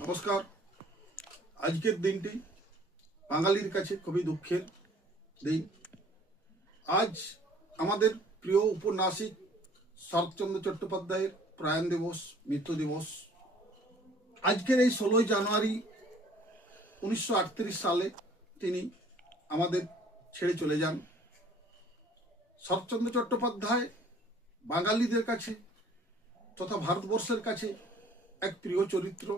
নমস্কার। আজকের দিনটি বাঙালির কাছে খুবই দুঃখের দিন। আজ আমাদের প্রিয় উপন্যাসিক শরৎচন্দ্র চট্টোপাধ্যায়ের প্রয়াণ দিবস, মৃত্যু দিবস। আজকের এই 16 জানুয়ারি 1938 সালে তিনি আমাদের ছেড়ে চলে যান। শরৎচন্দ্র চট্টোপাধ্যায় বাঙালিদের কাছে তথা ভারতবর্ষের কাছে এক প্রিয় চরিত্র,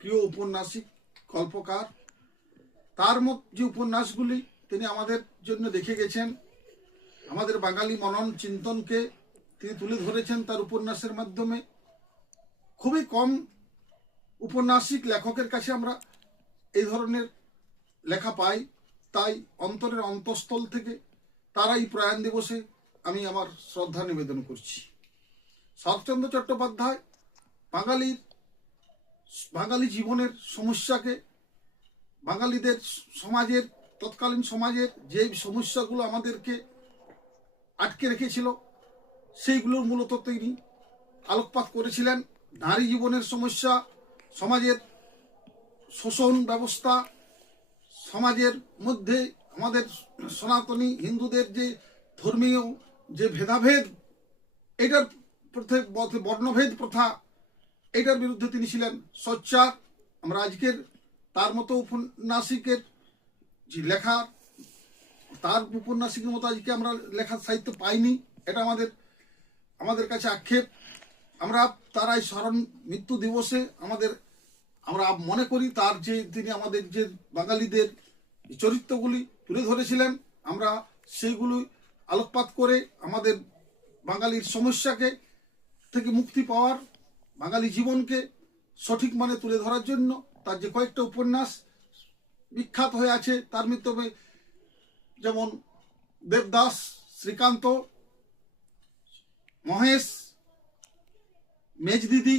প্রিয় উপন্যাসিক, গল্পকার। তার যে উপন্যাসগুলি তিনি আমাদের জন্য দেখে গেছেন, আমাদের বাঙালি মনন চিন্তনকে তিনি তুলে ধরেছেন তার উপন্যাসের মাধ্যমে। খুবই কম উপন্যাসিক লেখকের কাছে আমরা এই ধরনের লেখা পাই। তাই অন্তরের অন্তঃস্থল থেকে তার এই প্রয়াণ দিবসে আমি আমার শ্রদ্ধা নিবেদন করছি। শরৎচন্দ্র চট্টোপাধ্যায় বাঙালি জীবনের সমস্যাকে, বাঙালিদের সমাজের, তৎকালীন সমাজের যে সমস্যাগুলো আমাদেরকে আটকে রেখেছিল সেইগুলোর মূলত তিনি আলোকপাত করেছিলেন। নারী জীবনের সমস্যা, সমাজের শোষণ ব্যবস্থা, সমাজের মধ্যে আমাদের সনাতনী হিন্দুদের যে ধর্মীয় যে ভেদাভেদ, এটার বর্ণভেদ প্রথা, এটার বিরুদ্ধে তিনি ছিলেন সোচ্চার। আমরা আজকের তার মতো উপন্যাসিকের যে লেখা, তার উপন্যাসিকের মতো আজকে আমরা লেখার সাহিত্য পাইনি। এটা আমাদের কাছে আক্ষেপ। আমরা তার এই স্মরণ মৃত্যু দিবসে আমরা মনে করি তার যে তিনি আমাদের যে বাঙালিদের চরিত্রগুলি তুলে ধরেছিলেন, আমরা সেইগুলি আলোকপাত করে আমাদের বাঙালির সমস্যাকে থেকে মুক্তি পাওয়ার, বাঙালি জীবনকে সঠিক মানে তুলে ধরার জন্য তার যে কয়েকটা উপন্যাস বিখ্যাত হয়ে আছে, তার মাধ্যমে যেমন দেবদাস, শ্রীকান্ত, মহেশ, মেজদিদি,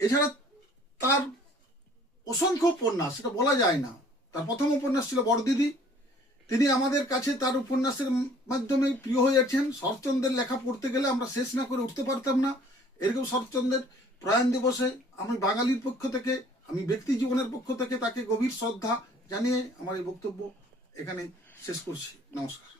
এছাড়া তার অসংখ্য উপন্যাস, সেটা বলা যায় না। তার প্রথম উপন্যাস ছিল বড়দিদি। তিনি আমাদের কাছে তার উপন্যাসের মাধ্যমে প্রিয় হয়ে আছেন। শরৎচন্দ্রের লেখা পড়তে গেলে আমরা শেষ না করে উঠতে পারতাম না। এরকম শরৎচন্দ্রের প্রয়াণ দিবসে আমি বাঙালির পক্ষ থেকে, আমি ব্যক্তি জীবনের পক্ষ থেকে তাকে গভীর শ্রদ্ধা জানিয়ে আমার এই বক্তব্য এখানে শেষ করছি। নমস্কার।